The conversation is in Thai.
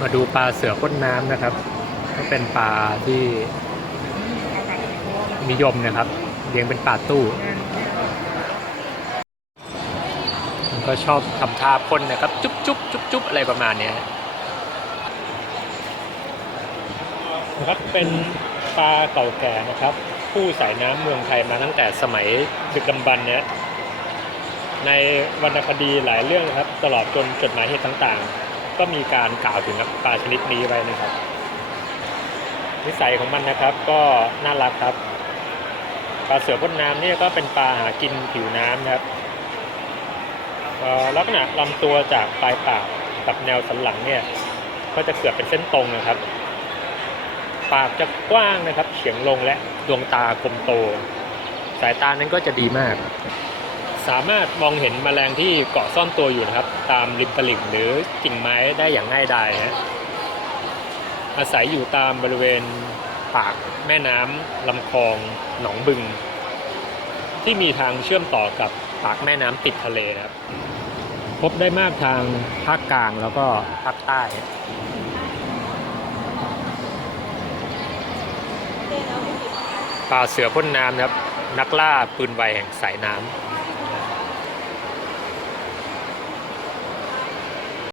มาดูปลาเสือพ่นน้ำนะครับ ก็เป็นปลาที่นิยมนะครับเลี้ยงเป็นปลาตู้มันก็ชอบทำท่าพ่นนะครับ จุ๊บจุ๊บจุ๊บจุ๊บอะไรประมาณนี้นะครับเป็นปลาเก่าแก่นะครับ ผู้สายน้ำเมืองไทยมาตั้งแต่สมัยดึกดำบรรพ์เนี่ยในวรรณคดีหลายเรื่องนะครับ ตลอดจนจดหมายเหตุต่างๆ ก็มีการกล่าวถึงปลาชนิดนี้ไว้นะครับ นิสัยของมันนะครับก็น่ารักครับปลาเสือพ่นน้ำเนี่ยก็เป็นปลาหากินผิวน้ำนะครับลักษณะลำตัวจากปลายปากกับแนวสันหลังเนี่ยก็จะเกือบเป็นเส้นตรงนะครับ ปากจะกว้างนะครับเฉียงลงและดวงตากลมโต สายตานั้นก็จะดีมาก สามารถมองเห็นแมลงที่เกาะซ่อนตัวอยู่นะครับ ตามริมตลิ่งหรือกิ่งไม้ได้อย่างง่ายดายฮะอาศัยอยู่ตามบริเวณปากแม่น้ำลำคลองหนองบึง ที่มีทางเชื่อมต่อกับปากแม่น้ำติดทะเลนะครับ พบได้มากทางภาคกลางแล้วก็ภาคใต้ปลาเสือพ่นน้ำนะครับ นักล่าปืนไวแห่งสายน้ำ